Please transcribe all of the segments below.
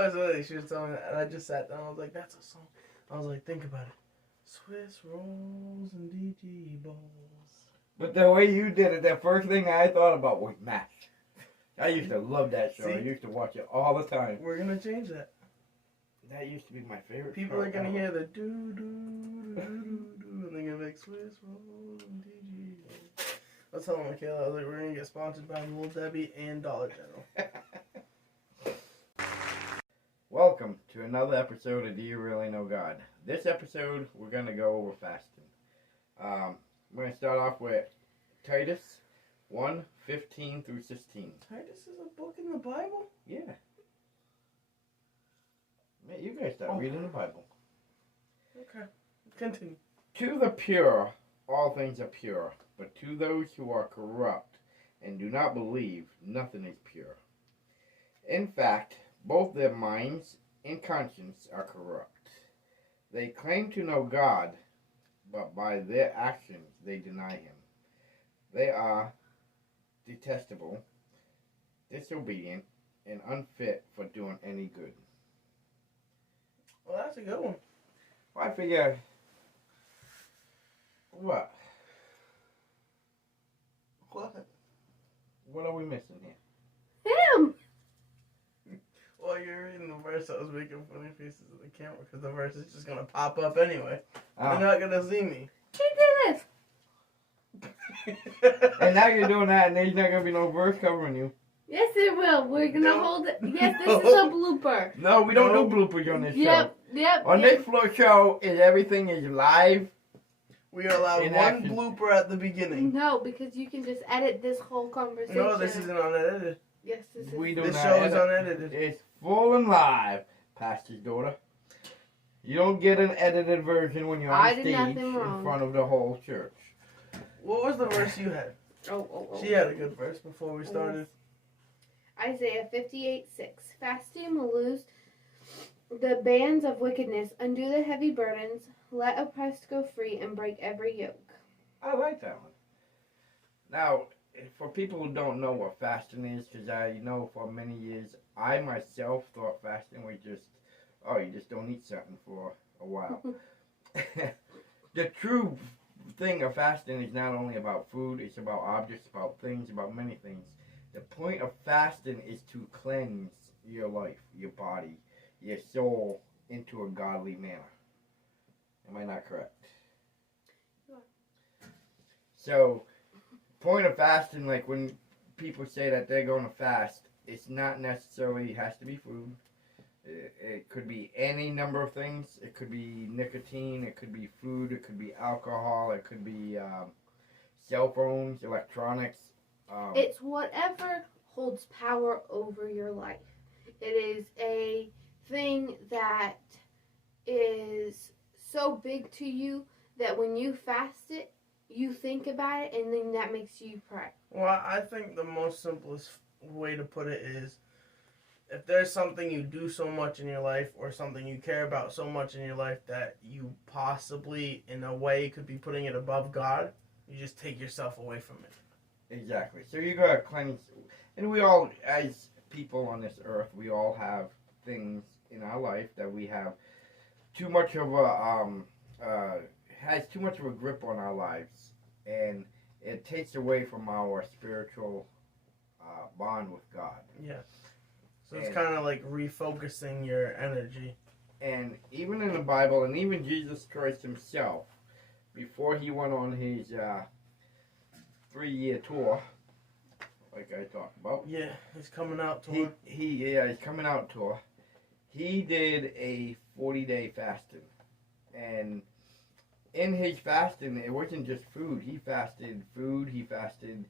I was really, she was telling me that, and I just sat down. I was like, that's a song. I was like, think about it. Swiss rolls and DG balls. But the way you did it, the first thing I thought about was MASH. I used to love that show. See? I used to watch it all the time. We're gonna change that. That used to be my favorite. People are gonna hear the doo doo doo doo doo, and they're gonna be like Swiss rolls and DG balls. I was telling Michaela, I was like, we're gonna get sponsored by Old Debbie and Dollar General. Welcome to another episode of Do You Really Know God? This episode, we're going to go over fasting. We're going to start off with Titus 1:15 through 16. Titus is a book in the Bible? Yeah. Man, you guys start reading the Bible. Okay, continue. To the pure, all things are pure. But to those who are corrupt and do not believe, nothing is pure. In fact, both their minds and conscience are corrupt. They claim to know God, but by their actions they deny Him. They are detestable, disobedient, and unfit for doing any good. Well, that's a good one. Well, I figure, what? What are we missing here? Him! While you're reading the verse, I was making funny faces at the camera because the verse is just going to pop up anyway. They're not going to see me. She did it! And now you're doing that, and there's not going to be no verse covering you. Yes, it will. We're going to hold it. Yes, this is a blooper. No, we don't do bloopers on this show. Yep. On this floor show, everything is live. We are allowed In one action. blooper at the beginning. No, because you can just edit this whole conversation. No, this isn't unedited. Yes, this is. We do This not show is edit. unedited. It's full and live, Pastor's daughter. You don't get an edited version when you're on I stage did nothing in wrong. front of the whole church. What was the verse you had? Oh. She had a good verse before we started. Isaiah 58:6. Fasting will loose the bands of wickedness, undo the heavy burdens, let oppressed go free, and break every yoke. I like that one. Now, for people who don't know what fasting is, because I know for many years, I myself thought fasting was just, you just don't eat something for a while. The true thing of fasting is not only about food, it's about objects, about things, about many things. The point of fasting is to cleanse your life, your body, your soul into a godly manner. Am I not correct? You are. So, point of fasting, like when people say that they're going to fast, it's not necessarily has to be food. It could be any number of things. It could be nicotine. It could be food. It could be alcohol. It could be cell phones, electronics. It's whatever holds power over your life. It is a thing that is so big to you that when you fast it, you think about it, and then that makes you pray. Well, I think the most simplest way to put it is if there's something you do so much in your life or something you care about so much in your life that you possibly, in a way, could be putting it above God, you just take yourself away from it. Exactly. So you gotta cleanse, and we all, as people on this earth, we all have things in our life that we have too much of has too much of a grip on our lives, and it takes away from our spiritual bond with God. Yeah. So it's kind of like refocusing your energy. And even in the Bible, and even Jesus Christ himself, before he went on his 3-year tour, like I talked about. Yeah, he's coming out tour. He's coming out tour. He did a 40-day fasting. And in his fasting, it wasn't just food. He fasted food. He fasted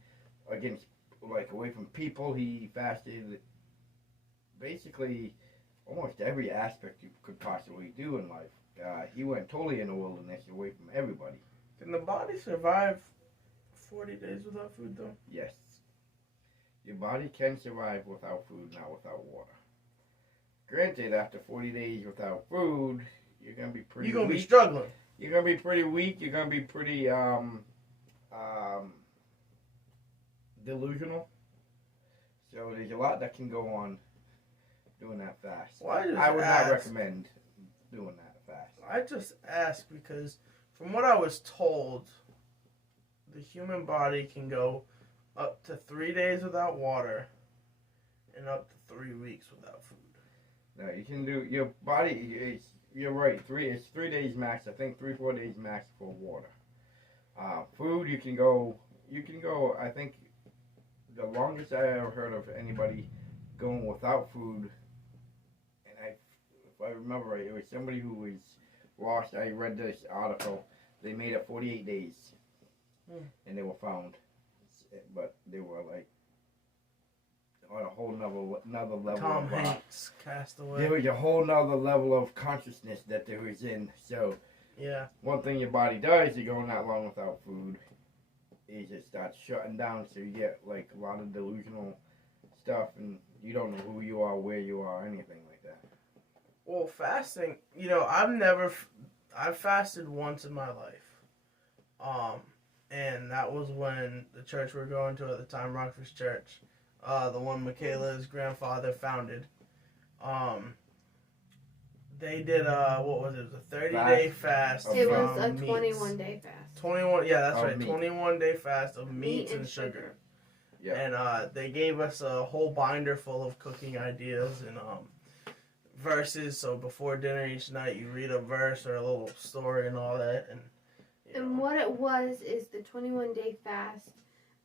against, away from people. He fasted basically almost every aspect you could possibly do in life. He went totally in the wilderness, away from everybody. Can the body survive 40 days without food, though? Yes. Your body can survive without food, not without water. Granted, after 40 days without food, you're going to be pretty weak. You're going to be struggling. You're going to be pretty weak. You're going to be pretty delusional. So there's a lot that can go on doing that fast. Well, I would not recommend doing that fast. I just ask because from what I was told, the human body can go up to 3 days without water and up to 3 weeks without food. No, you can do your body. You're right. It's 3 days max. I think 3-4 days max for water. Food you can go. I think the longest I ever heard of anybody going without food, and if I remember right, it was somebody who was lost. I read this article. They made it 48 days, and they were found, but they were like on a whole another level. Tom Hanks, Castaway. There was a whole nother level of consciousness that they was in. So yeah, one thing your body does, you're going that long without food, is it starts shutting down. So you get like a lot of delusional stuff, and you don't know who you are, where you are, anything like that. Well, fasting, I've fasted once in my life. And that was when the church we were going to at the time, Rockford Church, the one Michaela's grandfather founded, they did what was it? It was a 30-day fast. It was a meats. 21-day fast. 21, yeah, that's right. Meat. 21-day fast of meats and sugar. Yeah. And they gave us a whole binder full of cooking ideas and verses. So before dinner each night, you read a verse or a little story and all that. And what it was is the 21-day fast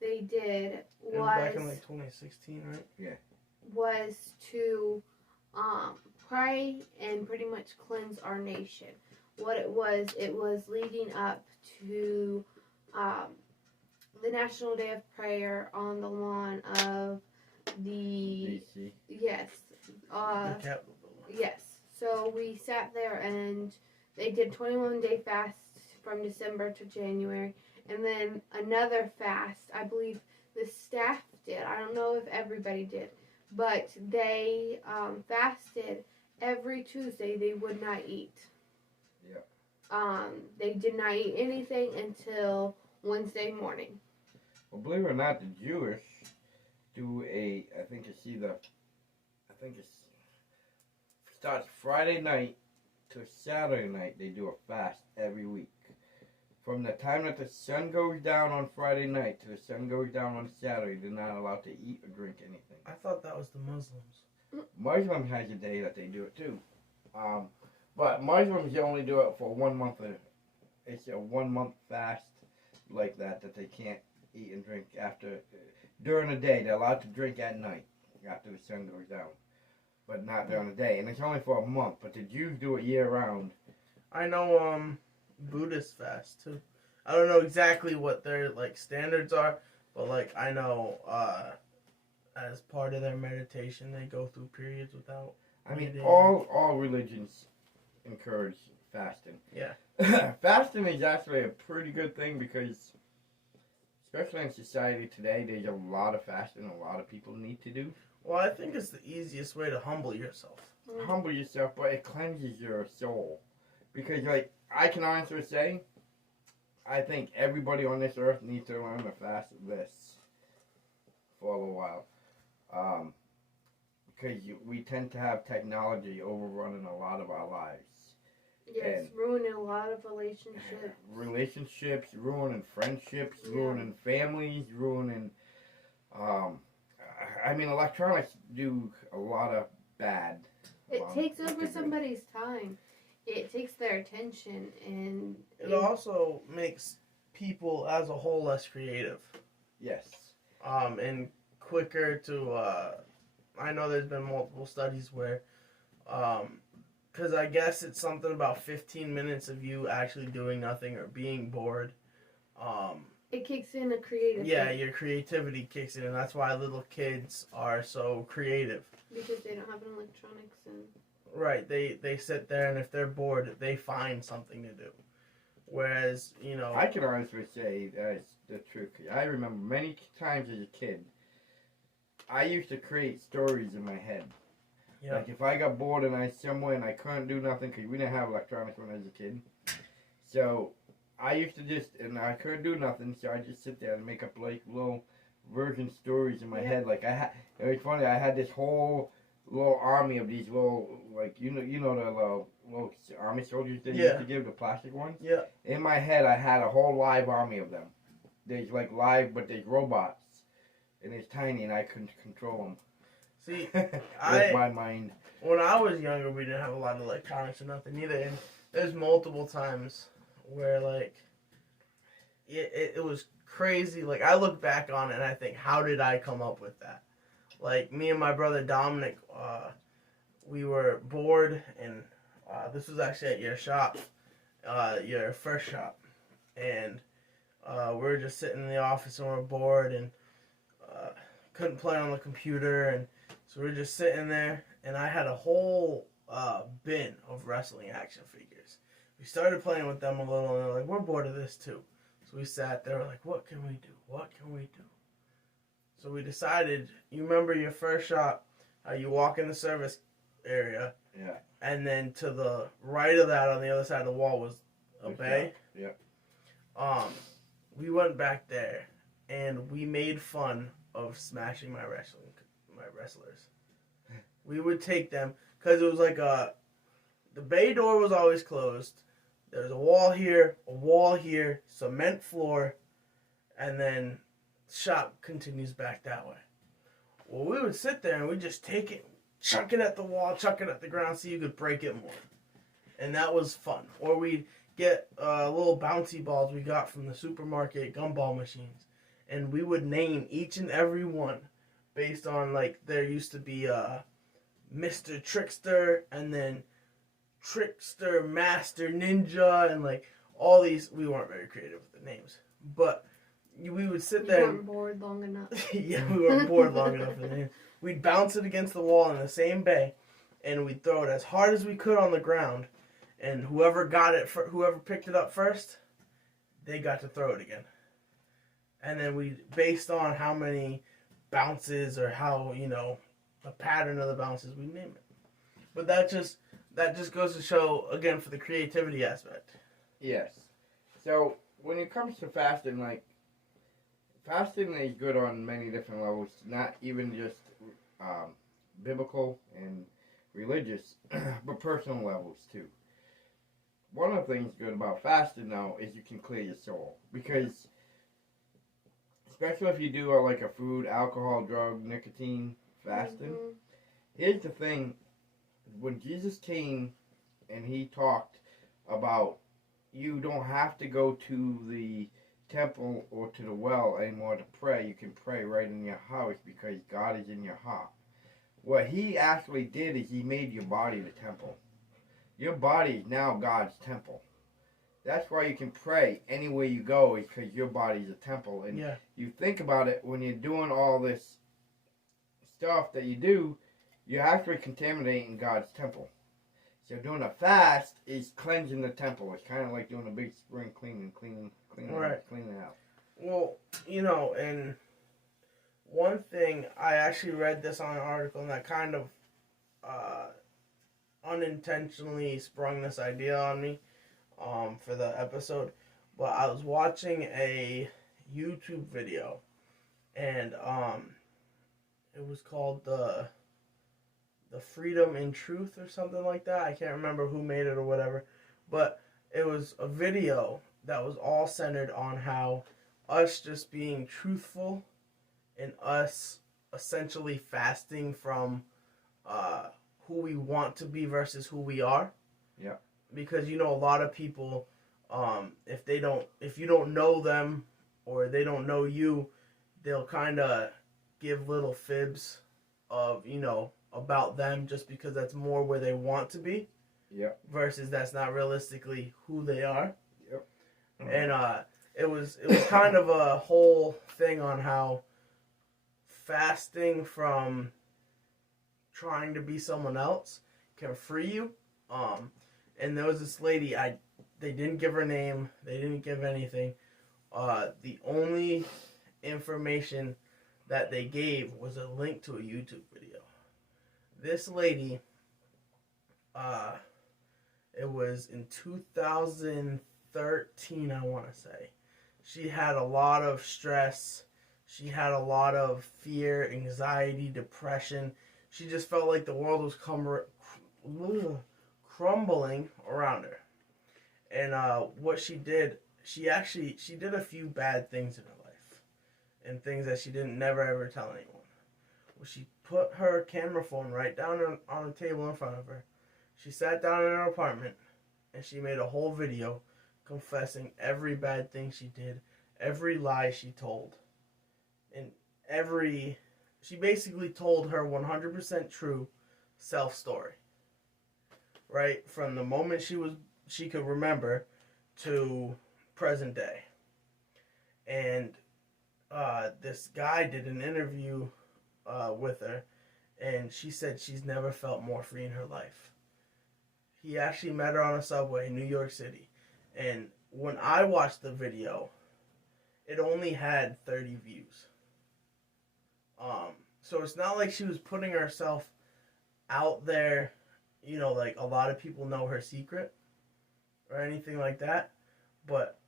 they did was back in like 2016, right? Yeah. Was to pray and pretty much cleanse our nation. What it was leading up to the National Day of Prayer on the lawn of the DC. Yes. The Capitol building. Yes. So we sat there and they did 21-day fast from December to January, and then another fast. I believe the staff did. I don't know if everybody did, but they fasted every Tuesday. They would not eat. Yeah. They did not eat anything until Wednesday morning. Well, believe it or not, the Jewish do it starts Friday night to Saturday night. They do a fast every week. From the time that the sun goes down on Friday night to the sun goes down on Saturday, they're not allowed to eat or drink anything. I thought that was the Muslims. Muslim has a day that they do it too. But Muslims only do it for 1 month. It's a 1 month fast like that they can't eat and drink during the day. They're allowed to drink at night after the sun goes down, but not during the day. And it's only for a month. But the Jews do it year round. I know Buddhists fast too. I don't know exactly what their like standards are, but like I know as part of their meditation they go through periods without eating. All religions encourage fasting. Yeah. Fasting is actually a pretty good thing because, especially in society today, there's a lot of fasting a lot of people need to do. Well, I think it's the easiest way to humble yourself. Humble yourself, but it cleanses your soul. Because, like, I can honestly say, I think everybody on this earth needs to learn to fast this for a little while. Because we tend to have technology overrunning a lot of our lives. Yes, And ruining a lot of relationships. Relationships, ruining friendships, ruining families, ruining... electronics do a lot of bad. It takes over somebody's time. It takes their attention, and It also makes people as a whole less creative. Yes. And quicker to, I know there's been multiple studies where, because I guess it's something about 15 minutes of you actually doing nothing or being bored. It kicks in a creative. Yeah, thing. your creativity kicks in, and that's why little kids are so creative. Because they don't have an electronics and... Right, they sit there, and if they're bored, they find something to do. Whereas, I can honestly say that's the truth. I remember many times as a kid, I used to create stories in my head. Yeah. Like if I got bored and I somewhere and I couldn't do nothing because we didn't have electronics when I was a kid. So I used to and I couldn't do nothing, so I just sit there and make up like little version stories in my head. Like it was funny, I had this whole little army of these little, like, you know the little army soldiers they used to give, the plastic ones? Yeah. In my head, I had a whole live army of them. There's like live, but there's robots. And it's tiny, and I couldn't control them. See, with my mind. When I was younger, we didn't have a lot of electronics or nothing either. And there's multiple times where, like, it was crazy. Like, I look back on it, and I think, how did I come up with that? Like, me and my brother Dominic, we were bored, and this was actually at your shop, your first shop. And we were just sitting in the office, and we were bored, and couldn't play on the computer, and so we were just sitting there, and I had a whole bin of wrestling action figures. We started playing with them a little, and they're like, we're bored of this too. So we sat there, like, what can we do? What can we do? So we decided, you remember your first shop, how you walk in the service area, yeah, and then to the right of that, on the other side of the wall, was a bay. Yeah. We went back there, and we made fun of smashing my wrestlers. We would take them, because it was like the bay door was always closed. There's a wall here, cement floor, and then shop continues back that way. Well, we would sit there and we'd just take it, chuck it at the wall, chuck it at the ground so you could break it more. And that was fun. Or we'd get little bouncy balls we got from the supermarket gumball machines. And we would name each and every one based on, like, there used to be Mr. Trickster, and then Trickster Master Ninja, and, like, all these. We weren't very creative with the names. But we would sit there. You weren't bored long enough. Yeah, we weren't bored long enough. We'd bounce it against the wall in the same bay, and we'd throw it as hard as we could on the ground. And whoever picked it up first, they got to throw it again. And then we, based on how many bounces or how, the pattern of the bounces, we name it. But that just goes to show, again, for the creativity aspect. Yes. So when it comes to fasting, like, fasting is good on many different levels, not even just biblical and religious, but personal levels too. One of the things good about fasting, though, is you can clear your soul. Because, especially if you do like a food, alcohol, drug, nicotine fasting, here's the thing. When Jesus came and he talked about you don't have to go to the temple or to the well anymore to pray. You can pray right in your house because God is in your heart. What he actually did is he made your body the temple. Your body is now God's temple. That's why you can pray anywhere you go, is because your body's a temple. And you think about it, when you're doing all this stuff that you do, you're actually contaminating God's temple. So doing a fast is cleansing the temple. It's kind of like doing a big spring cleaning out. Well, and one thing, I actually read this on an article, and that kind of unintentionally sprung this idea on me for the episode. But I was watching a YouTube video, and it was called the Freedom in Truth or something like that. I can't remember who made it or whatever, but it was a video that was all centered on how us just being truthful and us essentially fasting from who we want to be versus who we are. Yeah. Because a lot of people, if you don't know them or they don't know you, they'll kind of give little fibs of about them just because that's more where they want to be. Yep. Versus that's not realistically who they are. Yep. And it was kind of a whole thing on how fasting from trying to be someone else can free you. And there was this lady, they didn't give her name, they didn't give anything. The only information that they gave was a link to a YouTube video. This lady, it was in 2013, I want to say. She had a lot of stress. She had a lot of fear, anxiety, depression. she just felt like the world was crumbling around her. And what she did, she did a few bad things in her life, and things that she didn't never ever tell anyone. Well, she put her camera phone right down on a table in front of her. She sat down in her apartment, and she made a whole video confessing every bad thing she did, every lie she told, and she basically told her 100% true self-story. Right? From the moment she could remember to present day. And this guy did an interview with her, and she said she's never felt more free in her life. He actually met her on a subway in New York City, and when I watched the video, it only had 30 views. So it's not like she was putting herself out there, you know, like a lot of people know her secret or anything like that, but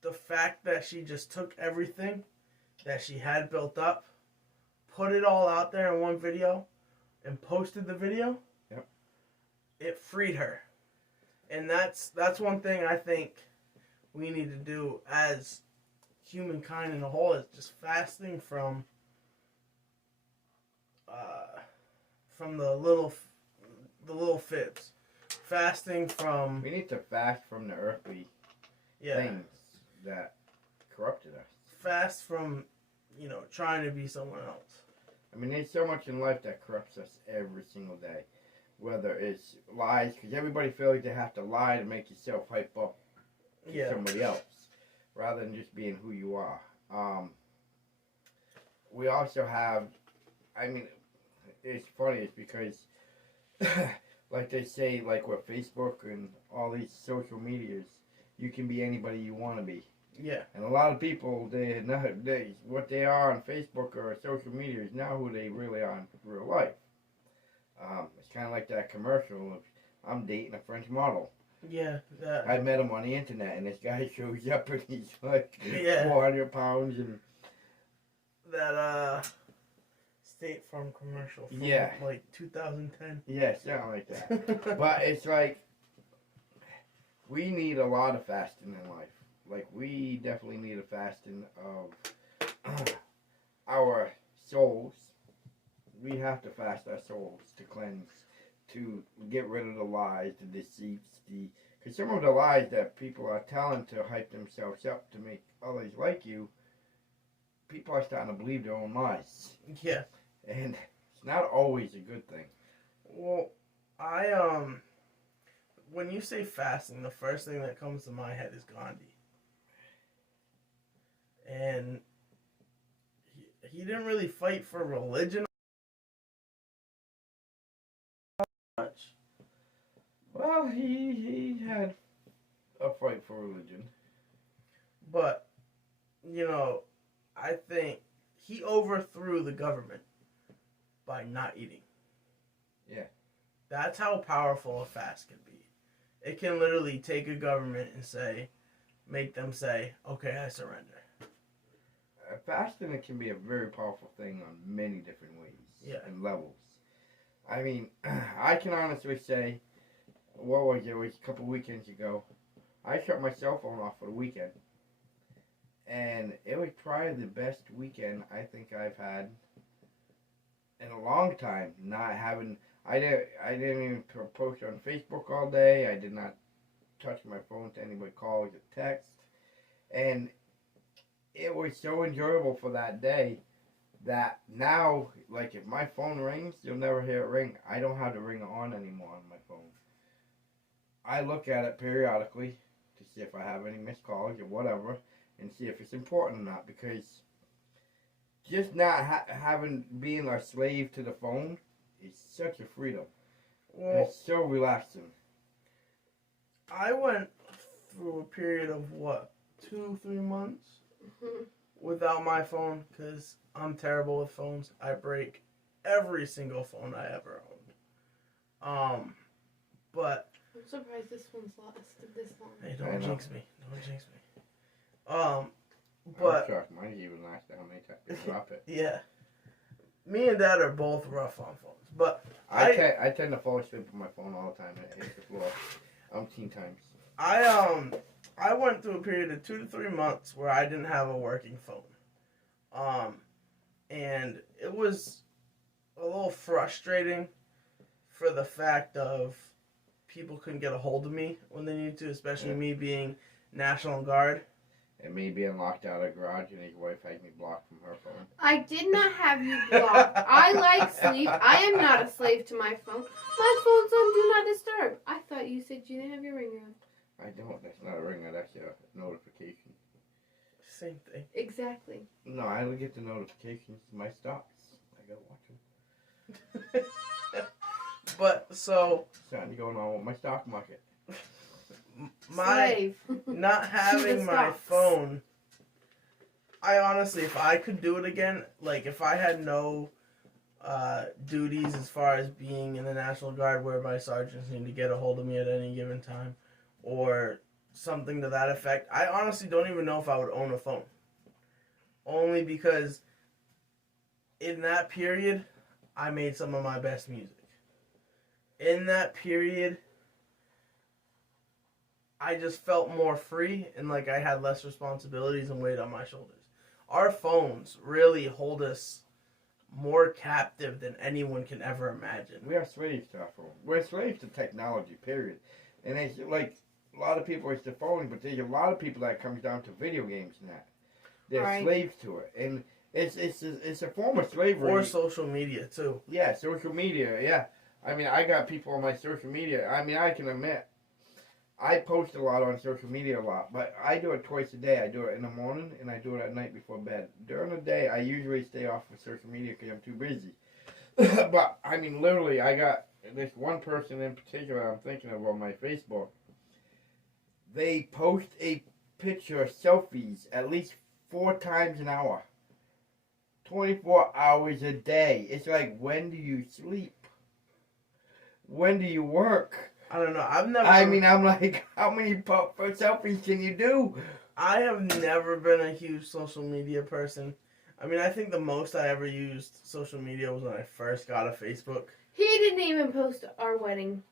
the fact that she just took everything that she had built up, put it all out there in one video, and posted the video, yep, it freed her. And that's one thing I think we need to do as humankind in a whole, is just fasting from the little fibs. Fasting from... We need to fast from the earthly things that corrupted us. Fast from, you know, trying to be someone else. I mean, there's so much in life that corrupts us every single day. Whether it's lies, because everybody feels like they have to lie to make yourself hype up to somebody else, rather than just being who you are. We also have, I mean, it's funny, it's because, like they say, like with Facebook and all these social medias, you can be anybody you want to be. Yeah. And a lot of people, what they are on Facebook or social media is not who they really are in real life. It's kind of like that commercial of, I'm dating a French model. Yeah. I met him on the internet, and this guy shows up, and he's like 400 pounds. And that State Farm commercial from like 2010. Yeah, something like that. But it's like, we need a lot of fasting in life. Like, we definitely need a fasting of our souls. We have to fast our souls to cleanse, to get rid of the lies, the deceits, because some of the lies that people are telling to hype themselves up to make others like you, people are starting to believe their own lies. Yeah. And it's not always a good thing. Well, when you say fasting, the first thing that comes to my head is Gandhi. And he didn't really fight for religion much. Well, he had a fight for religion. But, you know, I think he overthrew the government by not eating. Yeah. That's how powerful a fast can be. It can literally take a government and make them say, okay, I surrender. Fasting, it can be a very powerful thing on many different ways and levels. I mean, I can honestly say, what was it? It was a couple weekends ago. I shut my cell phone off for the weekend. And it was probably the best weekend I think I've had in a long time. I didn't even post on Facebook all day. I did not touch my phone to anybody call or text. And it was so enjoyable for that day that now, like, if my phone rings, you'll never hear it ring. I don't have the ringer on anymore on my phone. I look at it periodically to see if I have any missed calls or whatever, and see if it's important or not, because just not being a slave to the phone is such a freedom. Well, it's so relaxing. I went through a period of 2-3 months without my phone, because I'm terrible with phones. I break every single phone I ever owned. But I'm surprised this one's lasted this long. Hey, don't jinx me. But I'm shocked. Mine even last how many times you drop it. Yeah. me and Dad are both rough on phones, but I tend to fall asleep on my phone all the time and it hits the floor umpteen times. I went through a period of 2 to 3 months where I didn't have a working phone. And it was a little frustrating for the fact of people couldn't get a hold of me when they needed to, especially me being National Guard. And me being locked out of the garage and his wife had me blocked from her phone. I did not have you blocked. I like sleep. I am not a slave to my phone. My phone's on Do Not Disturb. I thought you said you didn't have your ringer on. I don't. That's not a ringer. That's a notification. Same thing. Exactly. No, I don't get the notifications. My stocks. I gotta watch them. But so Something going on with my stock market. Slave. Not having my stocks. phone, I honestly, if I could do it again, like if I had no duties as far as being in the National Guard where my sergeants need to get a hold of me at any given time or something to that effect, I honestly don't even know if I would own a phone. Only because in that period, I made some of my best music. In that period, I just felt more free and like I had less responsibilities and weight on my shoulders. Our phones really hold us more captive than anyone can ever imagine. We are slaves to our phone. We're slaves to technology, period. And it's like a lot of people it's the phone, but there's a lot of people that comes down to video games and that. They're Right. slaves to it. And it's a form of slavery. Or social media too. Yeah, social media, yeah. I mean, I got people on my social media. I mean, I can admit, I post a lot on social media a lot, but I do it twice a day. I do it in the morning and I do it at night before bed. During the day, I usually stay off of social media because I'm too busy. But, I mean, literally, I got this one person in particular I'm thinking of on my Facebook. They post a picture of selfies at least 4 times an hour. 24 hours a day. It's like, when do you sleep? When do you work? I don't know. I've never. I mean, I'm like, how many selfies can you do? I have never been a huge social media person. I mean, I think the most I ever used social media was when I first got a Facebook. He didn't even post our wedding.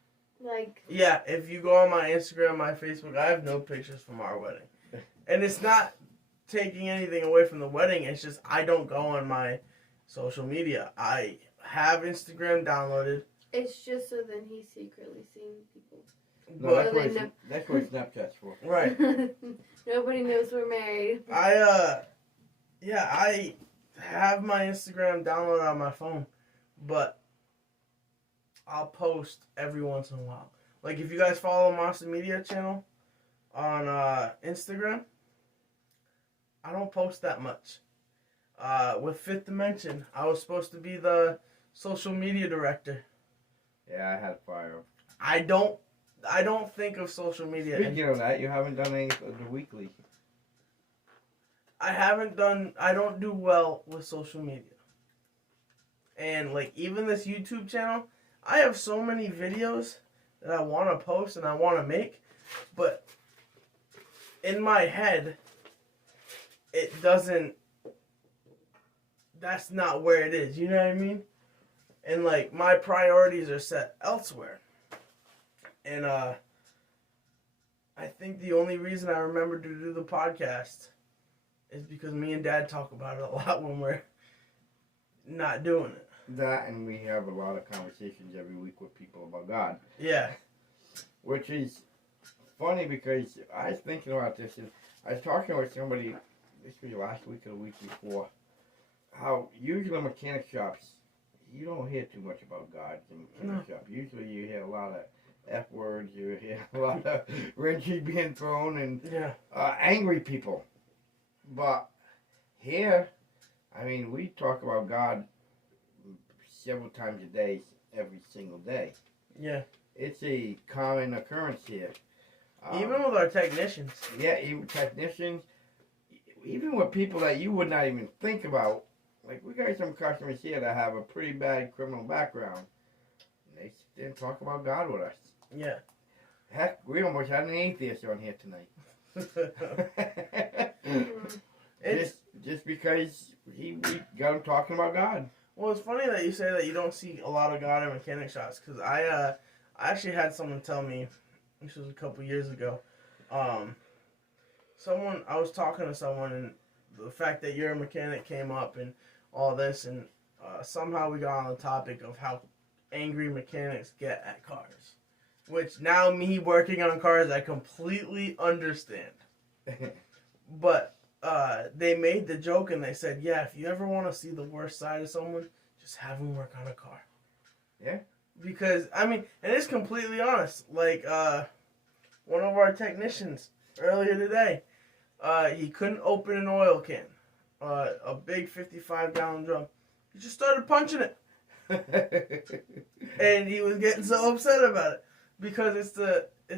Like. Yeah, if you go on my Instagram, my Facebook, I have no pictures from our wedding. And it's not taking anything away from the wedding. It's just I don't go on my social media. I have Instagram downloaded. It's just so then he's secretly seeing people. No, But that's what Snapchat's for. right. Nobody knows we're married. I have my Instagram downloaded on my phone, but I'll post every once in a while. Like if you guys follow Monster Media channel on Instagram, I don't post that much. With Fifth Dimension, I was supposed to be the social media director. Yeah, I had fire. I don't think of social media. Speaking of that, you haven't done any of the weekly. I don't do well with social media. And like even this YouTube channel, I have so many videos that I want to post and I want to make, but in my head, it doesn't, that's not where it is, you know what I mean? And like my priorities are set elsewhere. And I think the only reason I remember to do the podcast is because me and Dad talk about it a lot when we're not doing it. That, and we have a lot of conversations every week with people about God. Yeah. Which is funny because I was thinking about this, and I was talking with somebody, this was last week or the week before, how usually in mechanic shops, you don't hear too much about God in mechanic shop. Usually you hear a lot of F words, you hear a lot of wrenches being thrown, and angry people. But here, I mean, we talk about God several times a day, every single day. Yeah. It's a common occurrence here. Even with our technicians. Yeah, even technicians, even with people that you would not even think about. Like, we got some customers here that have a pretty bad criminal background. And they didn't talk about God with us. Yeah. Heck, we almost had an atheist on here tonight. Just because we got him talking about God. Well, it's funny that you say that you don't see a lot of God in mechanic shops, because I actually had someone tell me, this was a couple years ago, I was talking to someone, and the fact that you're a mechanic came up and all this, and somehow we got on the topic of how angry mechanics get at cars, which now me working on cars, I completely understand. But they made the joke and they said, yeah, if you ever want to see the worst side of someone, just have them work on a car. Yeah. Because, I mean, and it's completely honest. Like, one of our technicians earlier today, he couldn't open an oil can, a big 55-gallon drum. He just started punching it. And he was getting so upset about it. Because it's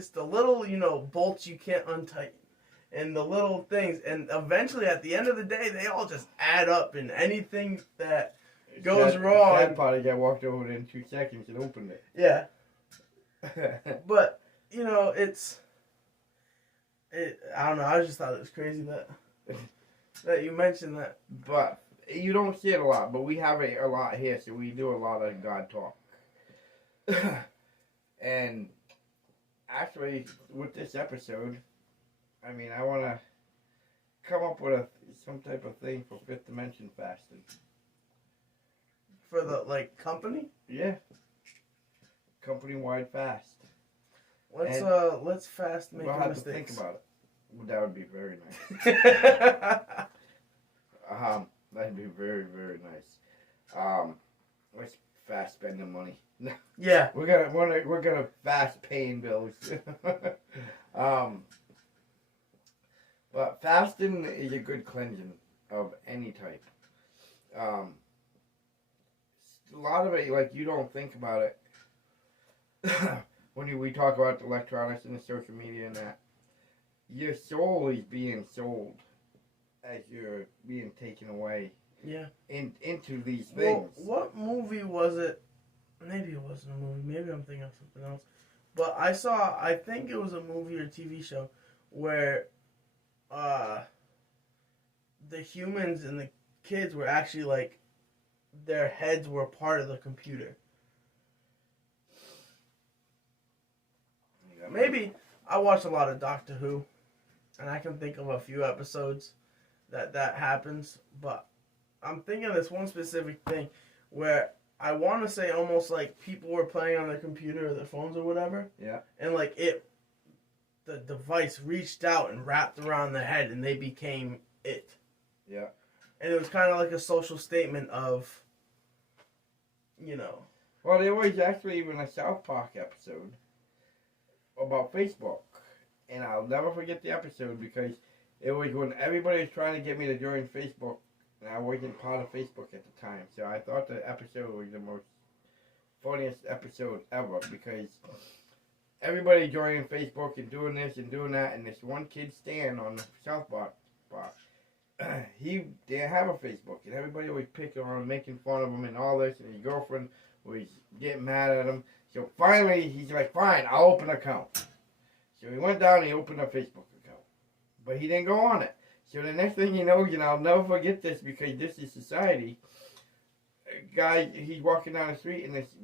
the little, bolts you can't untighten. And the little things. And eventually, at the end of the day, they all just add up. And anything that goes wrong. That part, I walked over it in 2 seconds and opened it. Yeah. But, I don't know. I just thought it was crazy that you mentioned that. But you don't see it a lot. But we have it a lot here. So we do a lot of God talk. And actually, with this episode, I mean, I want to come up with some type of thing for fifth dimension fasting. For the, company? Yeah. Company-wide fast. Let's fast make we'll have mistakes. to think about it. Well, that would be very nice. That'd be very, very nice. Let's fast spending money. Yeah. We're gonna fast paying bills. But fasting is a good cleansing of any type. A lot of it, you don't think about it when we talk about the electronics and the social media and that. Your soul is being sold as you're being taken away. Yeah. Into these things. Well, what movie was it? Maybe it wasn't a movie. Maybe I'm thinking of something else. But I think it was a movie or TV show where the humans and the kids were actually their heads were part of the computer. Maybe I watch a lot of Doctor Who, and I can think of a few episodes that happens, but I'm thinking of this one specific thing where I want to say almost like people were playing on their computer or their phones or whatever. Yeah. And the device reached out and wrapped around their head and they became it. Yeah. And it was kind of like a social statement of, Well, there was actually even a South Park episode about Facebook. And I'll never forget the episode because it was when everybody was trying to get me to join Facebook. And I wasn't part of Facebook at the time. So I thought the episode was the most funniest episode ever because everybody joining Facebook and doing this and doing that. And this one kid, Stan, on the South Park, he didn't have a Facebook. And everybody was picking on him, making fun of him and all this. And his girlfriend was getting mad at him. So finally, he's like, fine, I'll open an account. So he went down and he opened a Facebook account. But he didn't go on it. So the next thing you know, I'll never forget this because this is society. A guy, he's walking down the street and this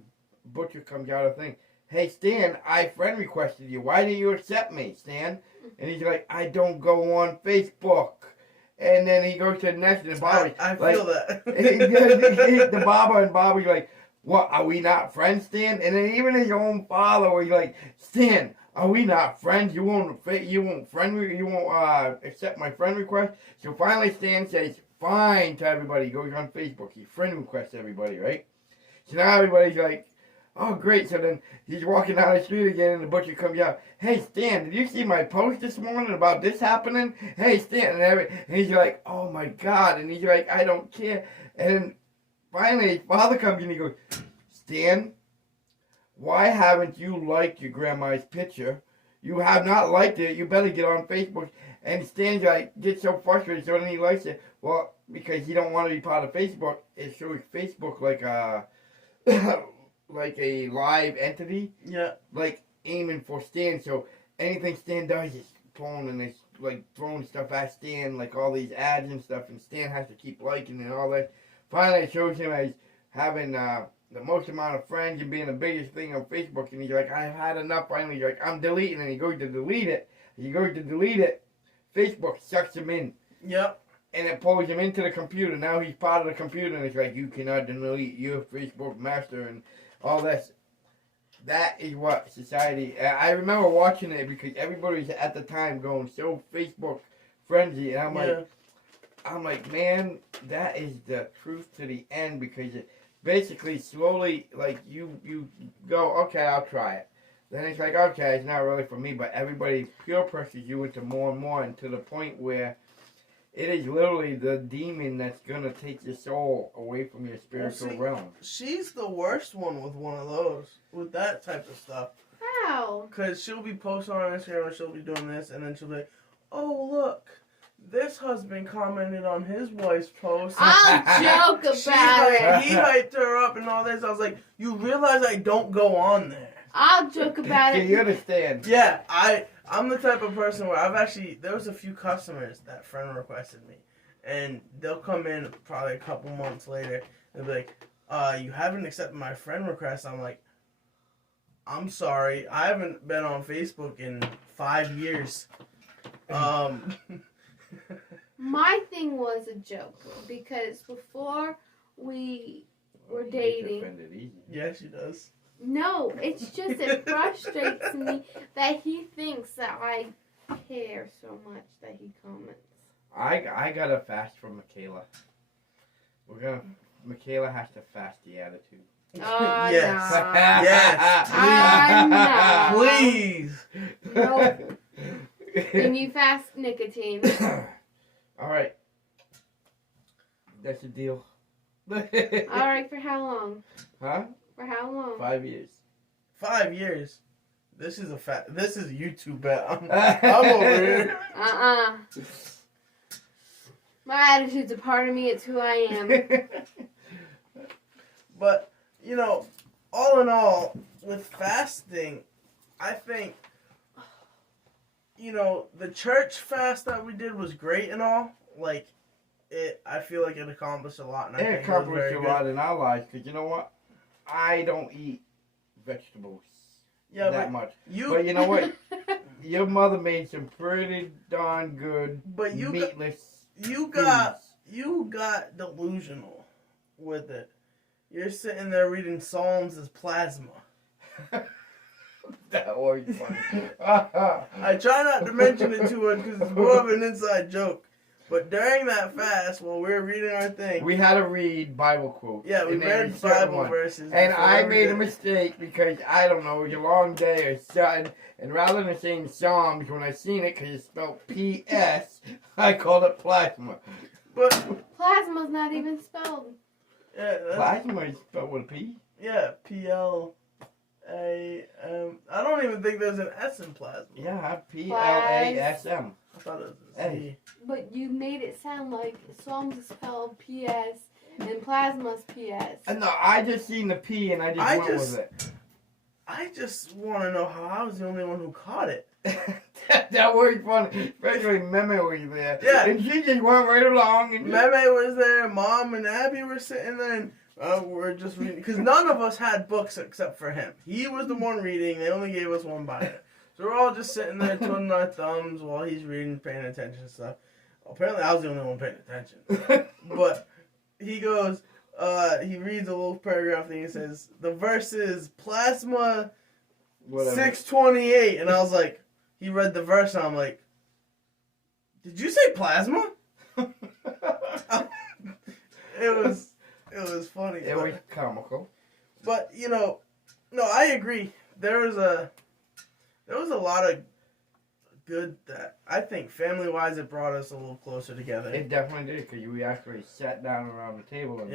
butcher comes out of the thing. Hey, Stan, I friend requested you. Why didn't you accept me, Stan? And he's like, I don't go on Facebook. And then he goes to the next and Bobby. I feel that. The Baba and Bobby's like, what, are we not friends, Stan? And then even his own father was like, Stan, are we not friends? You won't accept my friend request? So finally Stan says, fine to everybody. He goes on Facebook. He friend requests everybody, right? So now everybody's like, oh, great. So then he's walking down the street again and the butcher comes out. Hey, Stan, did you see my post this morning about this happening? Hey, Stan. And he's like, oh, my God. And he's like, I don't care. And then finally his father comes in and he goes, Stan, why haven't you liked your grandma's picture? You have not liked it. You better get on Facebook. And Stan's like, gets so frustrated. So then he likes it. Well, because he don't want to be part of Facebook, it shows Facebook like a live entity. Yeah. Like aiming for Stan. So anything Stan does is throwing and it's like throwing stuff at Stan, like all these ads and stuff. And Stan has to keep liking and all that. Finally, it shows him as having the most amount of friends and being the biggest thing on Facebook. And he's like, I've had enough. Finally, he's like, I'm deleting. And he goes to delete it. Facebook sucks him in. Yep. And it pulls him into the computer. Now he's part of the computer, and it's like, you cannot delete your Facebook master and all this. That is what society... I remember watching it because everybody's at the time going so Facebook frenzy, and I'm like, man, that is the truth to the end, because it basically slowly, like, you go, okay, I'll try it. Then it's like, okay, it's not really for me, but everybody peer pressures you into more and more, and to the point where it is literally the demon that's going to take your soul away from your spiritual realm. She's the worst one with one of those, with that type of stuff. How? Because she'll be posting on Instagram and she'll be doing this, and then she'll be like, oh, look, this husband commented on his wife's post. I'll joke about it. He hyped her up and all this. I was like, you realize I don't go on there. I'll joke about it. You understand? Yeah, I'm the type of person where there was a few customers that friend requested me, and they'll come in probably a couple months later and be like, you haven't accepted my friend request. I'm like, I'm sorry, I haven't been on Facebook in 5 years. My thing was a joke, because before we were dating... Yeah, she does. No, it's just it frustrates me that he thinks that I care so much that he comments. I gotta fast for Michaela. Michaela has to fast the attitude. Oh, yes. Yes. Please. Nope. And you fast nicotine. All right. That's a deal. Alright, for how long? Huh? For how long? 5 years. 5 years. This is a YouTube bet. I'm over here. My attitude's a part of me. It's who I am. But, all in all, with fasting, I think, the church fast that we did was great and all. Like, I feel like it accomplished a lot. And It accomplished a lot in our lives, because you know what? I don't eat vegetables that much. But you know what? Your mother made some pretty darn good meatless You got delusional with it. You're sitting there reading Psalms as plasma. That was funny. I try not to mention it too much because it's more of an inside joke. But during that fast, while we were reading our thing, we had to read Bible quotes. Yeah, we read Bible verses. And I made a mistake because, I don't know, it was a long day or something. And rather than saying Psalms, when I seen it, because it's spelled P-S, I called it plasma. But plasma's not even spelled. Yeah, plasma is spelled with a P? Yeah, P-L-A-M. I don't even think there's an S in plasma. Yeah, P-L-A-S-M. I thought it was a C. But you made it sound like Psalms is spelled P-S and plasma's P-S. No, I just seen the P and I just went with it. I just want to know how I was the only one who caught it. That was funny. Especially Meme was there. Yeah. And she just went right along. And Meme was there. Mom and Abby were sitting there. And we're just reading. Because none of us had books except for him. He was the one reading. They only gave us one Bible. So we're all just sitting there twiddling our thumbs while he's reading, paying attention and stuff. Apparently I was the only one paying attention. But he goes, he reads a little paragraph thing. He says, the verse is plasma 628. And I was like, he read the verse and I'm like, did you say plasma? It was funny. It was comical. But, no, I agree. There was a lot of good that I think family-wise it brought us a little closer together. It definitely did, because we actually sat down around the table and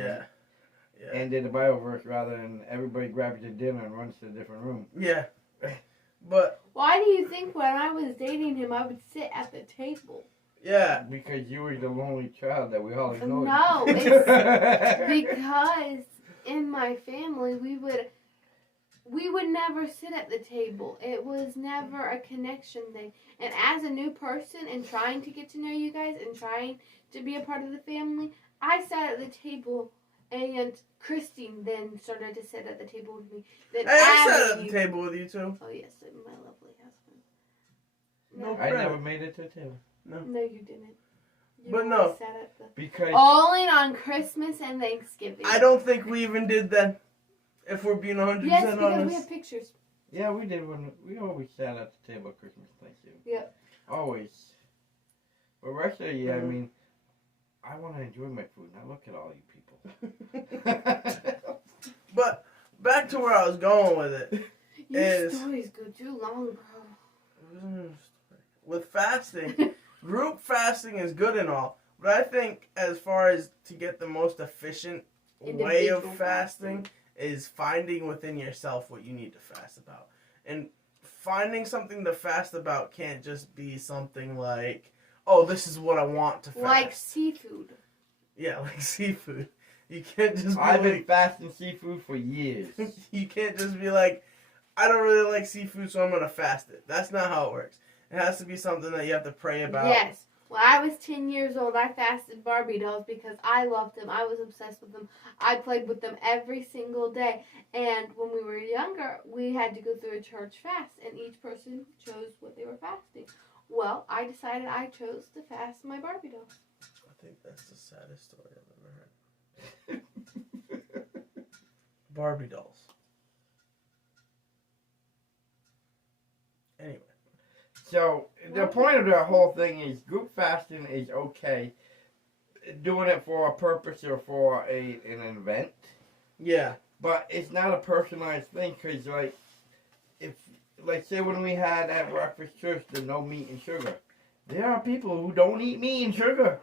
and did the Bible verse rather than everybody grabs their dinner and runs to a different room. Yeah. But why do you think when I was dating him I would sit at the table? Yeah. Because you were the lonely child that we all ignored. No, it's because in my family we would never sit at the table. It was never a connection thing. And as a new person and trying to get to know you guys and trying to be a part of the family, I sat at the table And Christine then started to sit at the table with me. Then Hey, I sat at Abby- the table with you too. Oh yes, my lovely husband. No I credit. never made it to the table. No, you didn't. You But always no. sat at the Because only on Christmas and Thanksgiving. I don't think we even did that. If we're being 100% Yes, because honest. we have pictures. yeah, we did when we always sat at the table at Christmas, Thanksgiving. Yep. Always. But rest of the year, I Mhm. mean, I want to enjoy my food. Now look at all you people. But back to where I was going with it. Your stories go too long, bro. With fasting, group fasting is good and all, but I think as far as to get the most efficient way of Individual fasting is finding within yourself what you need to fast about. And finding something to fast about can't just be something like, oh, this is what I want to fast. Like seafood. Yeah, like seafood. You can't just be I've been like, fasting seafood for years. you can't just be like, I don't really like seafood, so I'm going to fast it. That's not how it works. It has to be something that you have to pray about. Yes. When I was 10 years old, I fasted Barbie dolls because I loved them. I was obsessed with them. I played with them every single day. And when we were younger, we had to go through a church fast, and each person chose what they were fasting. Well, I decided I chose to fast my Barbie dolls. I think that's the saddest story I've ever heard. Barbie dolls. Anyway. So, the point of the whole thing is group fasting is okay. Doing it for a purpose or for an event. Yeah. But it's not a personalized thing because, like, say when we had at Breakfast Church the no meat and sugar, there are people who don't eat meat and sugar.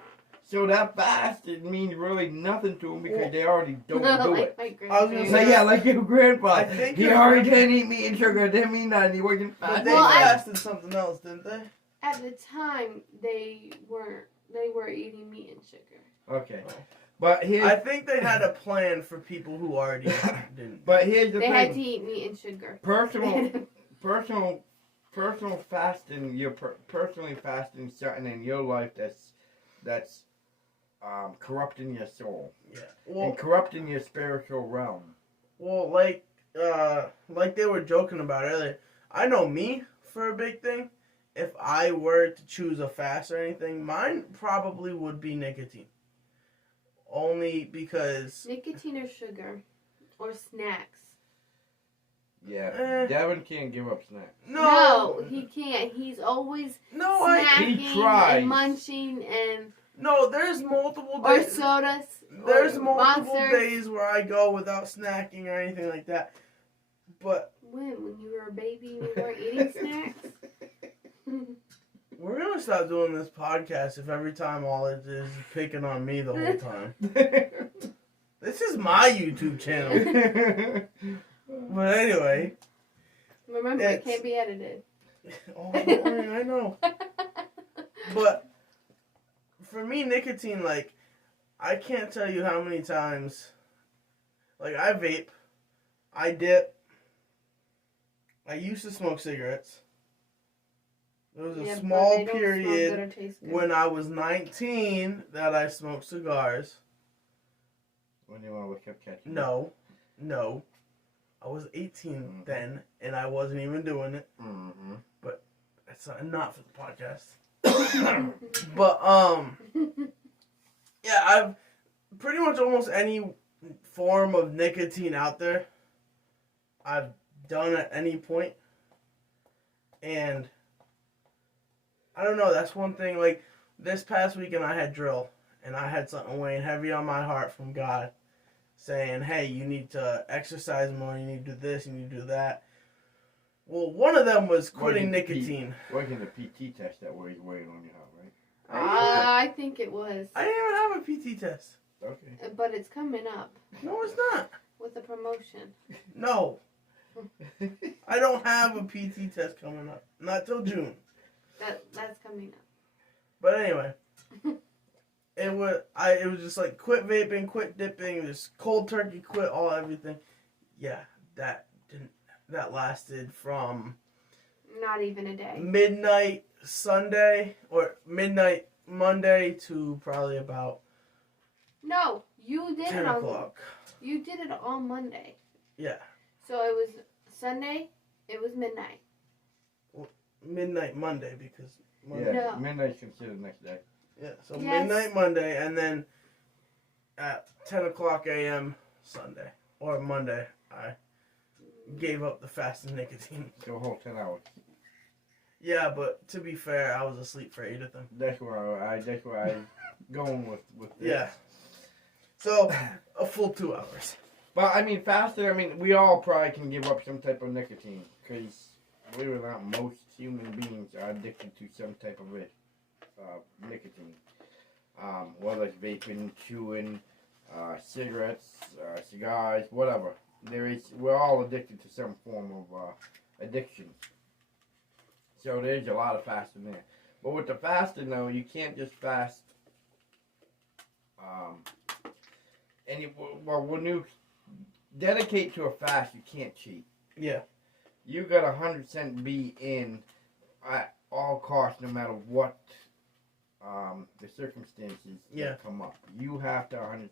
So that fast, it means really nothing to them because they already don't do Like it. my I was gonna grandparents. So yeah, like your grandpa, I think he your already grandpa- didn't eat meat and sugar, it didn't mean nothing, he wasn't But fast. they Well, I- fasted something else, didn't they? At the time, they were eating meat and sugar. Okay. But here's, I think they had a plan for people who already didn't. but here's the They had to thing. eat meat and sugar. Personal fasting, you're personally fasting something in your life that's corrupting your soul. Yeah. And Well, corrupting your spiritual realm. like they were joking about earlier. I know me for a big thing. If I were to choose a fast or anything, mine probably would be nicotine. Only because Nicotine or sugar or snacks. Yeah, Devin can't give up snacks. No, he can't. He's always snacking He tries. and munching and there's multiple or days. sodas. There's or multiple Monsters. days where I go without snacking or anything like that. But When you were a baby and you weren't eating snacks? we're gonna stop doing this podcast if every time all it is picking on me the whole time. This is my YouTube channel. But anyway. Remember, it can't be edited. Oh, I know. But for me, nicotine, like, I can't tell you how many times, like, I vape, I dip, I used to smoke cigarettes. There was a Yeah, but small they don't smell period good or taste good. when I was 19 that I smoked cigars. When you want to look up ketchup? No. I was 18 then, and I wasn't even doing it. Mm-hmm. But that's not for the podcast. But, yeah, I've pretty much almost any form of nicotine out there, I've done at any point. And I don't know, that's one thing. Like, this past weekend I had drill, and I had something weighing heavy on my heart from God, saying, hey, you need to exercise more, you need to do this, you need to do that. Well, one of them was quitting nicotine. Wasn't the PT test that was weighing on your heart, right? I think it was. I didn't even have a PT test. Okay. But it's coming up No, it's not. with a promotion. No. I don't have a PT test coming up. Not till June. That's coming up. But anyway. It was just like quit vaping, quit dipping, just cold turkey, quit everything. Yeah, that lasted from Not even a day. midnight Sunday or midnight Monday to probably about No, You did 10 it on o'clock. You did it on Monday. Yeah. So it was Sunday. It was midnight. Midnight Monday because Monday. Yeah, No. midnight's considered next day. Yeah. So Yes. midnight Monday, and then at 10 o'clock a.m. Sunday or Monday, I gave up the fasting nicotine. So a whole 10 hours. Yeah, but to be fair, I was asleep for 8 of them. That's where I going with this. Yeah. So a full 2 hours. But I mean, fasting. I mean, we all probably can give up some type of nicotine because, believe it or not, most human beings are addicted to some type of it, nicotine. Whether it's vaping, chewing, cigarettes, cigars, whatever. We're all addicted to some form of addiction. So there's a lot of fasting there. But with the fasting, though, you can't just fast. When you dedicate to a fast, you can't cheat. Yeah. You got 100% be in at all costs, no matter what the circumstances that come up. You have to 100%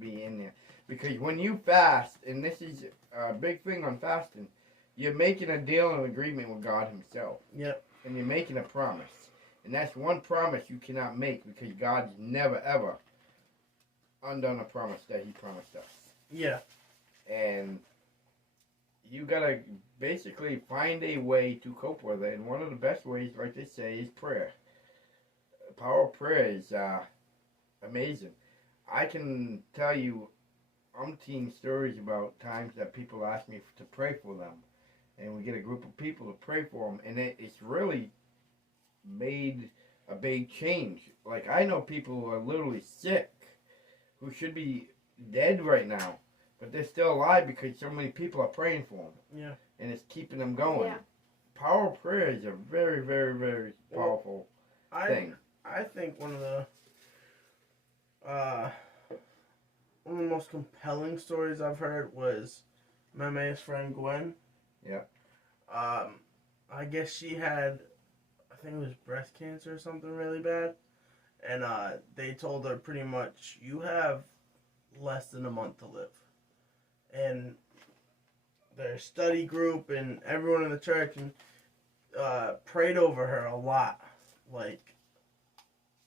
be in there. Because when you fast, and this is a big thing on fasting, you're making a deal and agreement with God himself. Yep. And you're making a promise. And that's one promise you cannot make because God's never, ever undone a promise that he promised us. Yeah. And you gotta basically find a way to cope with it. And one of the best ways, like they say, is prayer. The power of prayer is amazing. I can tell you umpteen stories about times that people ask me to pray for them. And we get a group of people to pray for them. And it's really made a big change. Like, I know people who are literally sick, who should be dead right now, but they're still alive because so many people are praying for them. Yeah. And it's keeping them going. Yeah. Power of prayer is a very, very, very powerful thing. I think one of the most compelling stories I've heard was Meme's friend Gwen. Yeah. I guess she had, I think it was breast cancer or something really bad. And they told her pretty much, you have less than a month to live. And their study group and everyone in the church and prayed over her a lot. Like,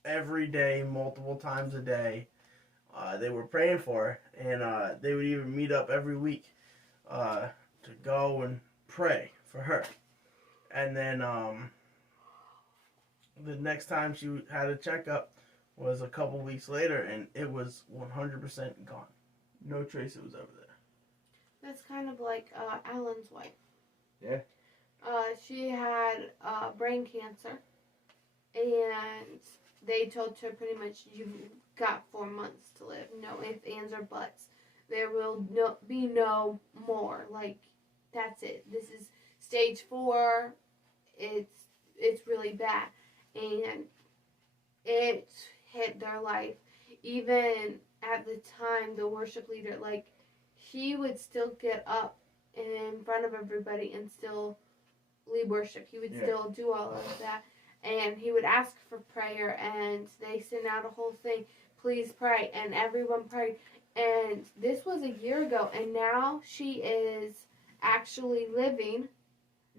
every day, multiple times a day, they were praying for her. And they would even meet up every week to go and pray for her. And then the next time she had a checkup was a couple weeks later, and it was 100% gone. No trace it was ever there. That's kind of like Alan's wife. Yeah. She had brain cancer, and they told her pretty much, you've got 4 months to live. No ifs, ands, or buts. There will be no more. Like, that's it. This is stage 4. It's really bad. And it hit their life. Even at the time, the worship leader, like, he would still get up in front of everybody and still lead worship. He would still do all of that. And he would ask for prayer, and they sent out a whole thing, please pray. And everyone prayed. And this was a year ago, and now she is actually living,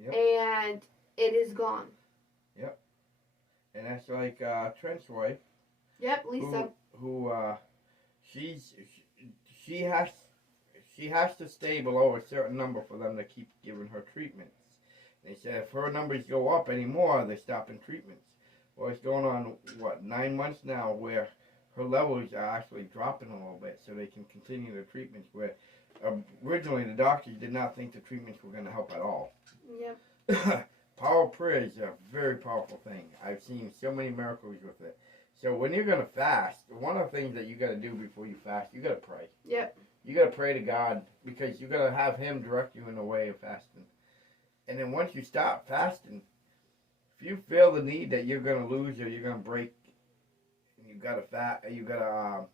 and it is gone. Yep. And that's like Trent's wife. Yep, Lisa. Who she has to stay below a certain number for them to keep giving her treatments. They said if her numbers go up anymore, they're stopping treatments. Well, it's going on, 9 months now where her levels are actually dropping a little bit so they can continue the treatments where originally the doctors did not think the treatments were going to help at all. Yep. Power of prayer is a very powerful thing. I've seen so many miracles with it. So when you're going to fast, one of the things that you got to do before you fast, you got to pray. Yep. You got to pray to God because you got to have him direct you in the way of fasting. And then once you stop fasting, if you feel the need that you're going to lose or you're going to break, and you got to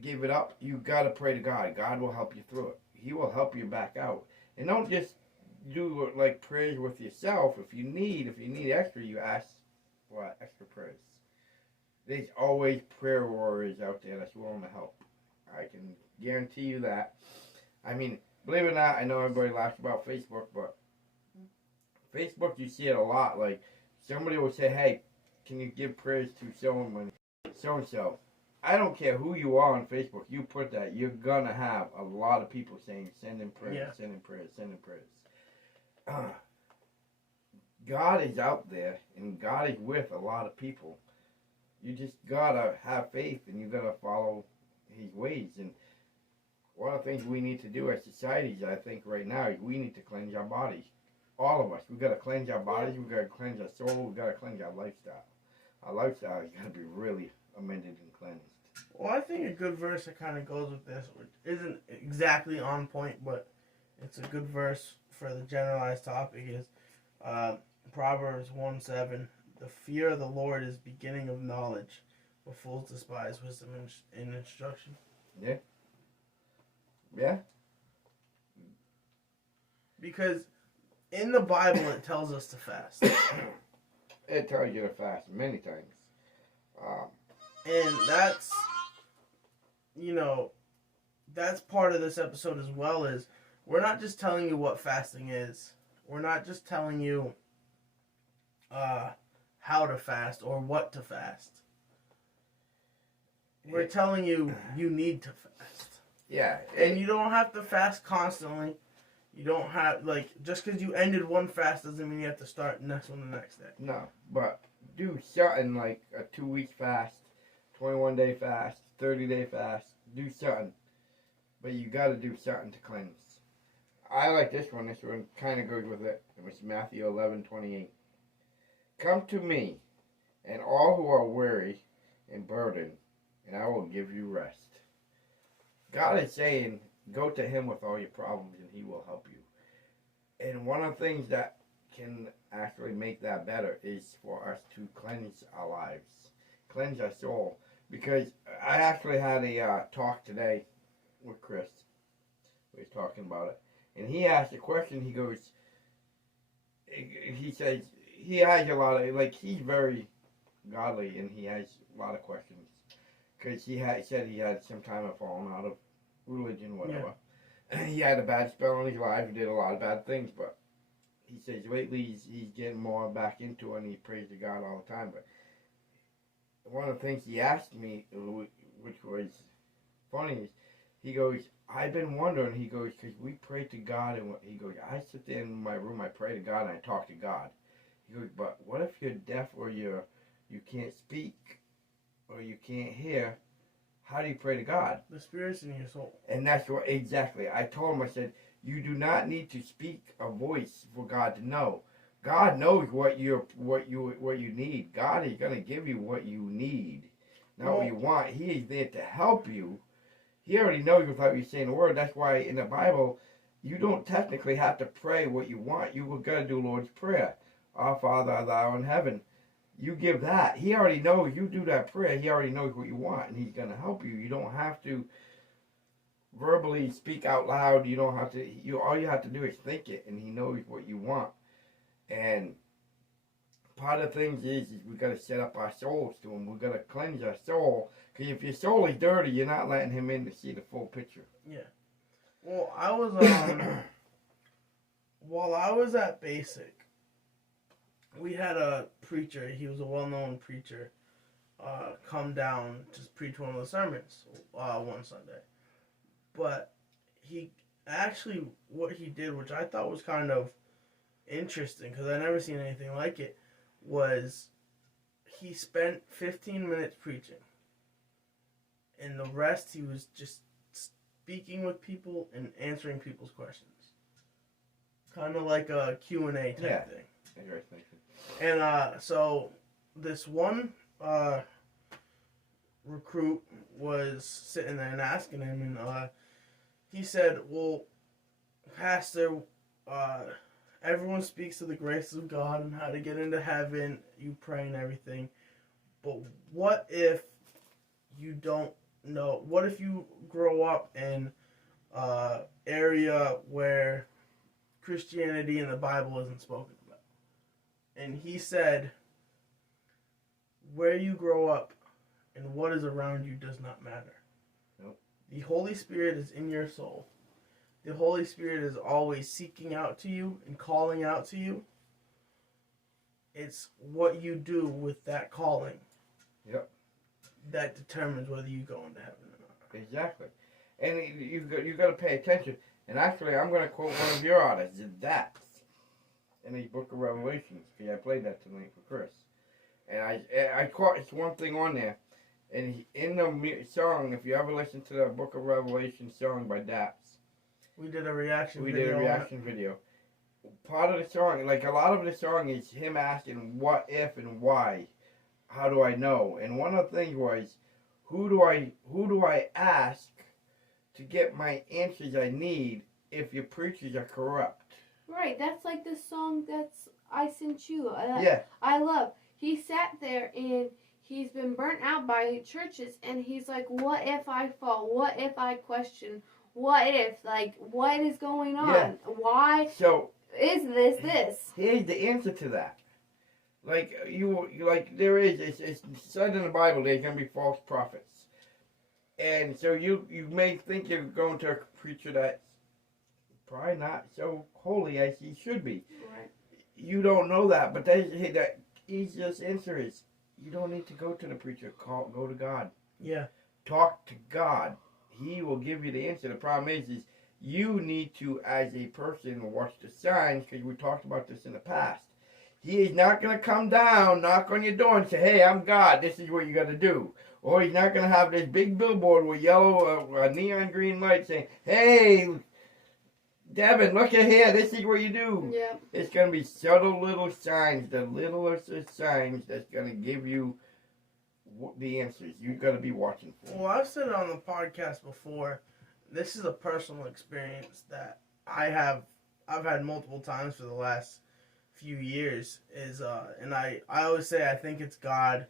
give it up, you got to pray to God. God will help you through it. He will help you back out. And don't just do like prayers with yourself. If you need extra, you ask for extra prayers. there's always prayer warriors out there that's willing to help. I can guarantee you that. I mean, believe it or not, I know everybody laughs about Facebook, but Facebook, you see it a lot. Like, somebody will say, hey, can you give prayers to so-and-so? I don't care who you are on Facebook. You put that, you're going to have a lot of people saying, send in prayers, send in prayers, send in prayers. God is out there, and God is with a lot of people. You just got to have faith, and you got to follow his ways. And one of the things we need to do as societies, I think, right now, is we need to cleanse our bodies. All of us. We've got to cleanse our bodies. We've got to cleanse our soul. We've got to cleanse our lifestyle. Our lifestyle has got to be really amended and cleansed. Well, I think a good verse that kind of goes with this, which isn't exactly on point, but it's a good verse for the generalized topic, is Proverbs 1:7. The fear of the Lord is beginning of knowledge, but fools despise wisdom and instruction. Yeah. Yeah. Because in the Bible it tells us to fast. It tells you to fast many times. And that's, that's part of this episode as well, is we're not just telling you what fasting is. We're not just telling you how to fast or what to fast. We're telling you need to fast. Yeah. And you don't have to fast constantly. You don't have, just because you ended one fast doesn't mean you have to start the next one the next day. No, but do something like a 2-week fast, 21-day fast, 30-day fast. Do something. But you got to do something to cleanse. I like this one. This one kind of goes with it. It was Matthew 11:28. Come to me, and all who are weary and burdened, and I will give you rest. God is saying, go to him with all your problems, and he will help you. And one of the things that can actually make that better is for us to cleanse our lives, cleanse our soul. Because I actually had a talk today with Chris. We was talking about it. And he asked a question. He goes, he says, he has a lot of, he's very godly, and he has a lot of questions. Because said he had some time of falling out of religion, whatever. Yeah. He had a bad spell in his life. He did a lot of bad things, but he says lately he's getting more back into it, and he prays to God all the time. But one of the things he asked me, which was funny, is he goes, I've been wondering, he goes, because we pray to God, and he goes, I sit there in my room, I pray to God, and I talk to God. He goes, but what if you're deaf, or you can't speak, or you can't hear? How do you pray to God? The Spirit's in your soul. And that's what, exactly. I told him, I said, you do not need to speak a voice for God to know. God knows what you need. God is going to give you what you need, not what you want. He is there to help you. He already knows without you saying a word. That's why in the Bible, you don't technically have to pray what you want. You got to do Lord's Prayer. Our Father, thou in heaven. You give that. He already knows. You do that prayer. He already knows what you want, and he's going to help you. You don't have to verbally speak out loud. You don't have to. All you have to do is think it, and he knows what you want. And part of the things is we got to set up our souls to him. We got to cleanse our soul. Because if your soul is dirty, you're not letting him in to see the full picture. Yeah. Well, I was while I was at Basic, we had a preacher. He was a well-known preacher. Come down to preach one of the sermons one Sunday. But he actually, what he did, which I thought was kind of interesting, because I never seen anything like it, was he spent 15 minutes preaching, and the rest he was just speaking with people and answering people's questions, kind of like a Q&A type thing. And so this one recruit was sitting there and asking him, and he said, well, Pastor, everyone speaks of the grace of God and how to get into heaven, you pray and everything, but what if you don't know? What if you grow up in an area where Christianity and the Bible isn't spoken about? And he said, where you grow up and what is around you does not matter. Nope. The Holy Spirit is in your soul. The Holy Spirit is always seeking out to you and calling out to you. It's what you do with that calling. Yep. That determines whether you go into heaven or not. Exactly. And you got to pay attention. And actually, I'm going to quote one of your artists, that, in the Book of Revelation. See, I played that tonight for Chris. And I caught one thing on there. And in the song, if you ever listen to the Book of Revelation song by Daps, we did a reaction video. Part of the song, like a lot of the song is him asking what if and why. How do I know? And one of the things was, who do I ask to get my answers I need if your preachers are corrupt? Right, that's like the song that's I Sent You. Yeah. I love. He sat there and he's been burnt out by churches, and he's like, what if I fall? What if I question? What if? Like, what is going on? Yeah. Why is this? Here's the answer to that. Like, there is, it's said in the Bible, there's going to be false prophets. And so you may think you're going to a preacher that's probably not so holy as he should be. Right. You don't know that, but that easiest answer is, you don't need to go to the preacher. Go to God. Yeah. Talk to God. He will give you the answer. The problem is you need to, as a person, watch the signs, because we talked about this in the past. He is not going to come down, knock on your door and say, hey, I'm God, this is what you got to do. Or he's not going to have this big billboard with yellow, neon green light saying, hey, Devin, look at here, this is what you do. Yeah. It's going to be subtle little signs, the littlest of signs that's going to give you the answers you've got to be watching for. Well, I've said it on the podcast before. This is a personal experience that I've had multiple times for the last few years. And I always say I think it's God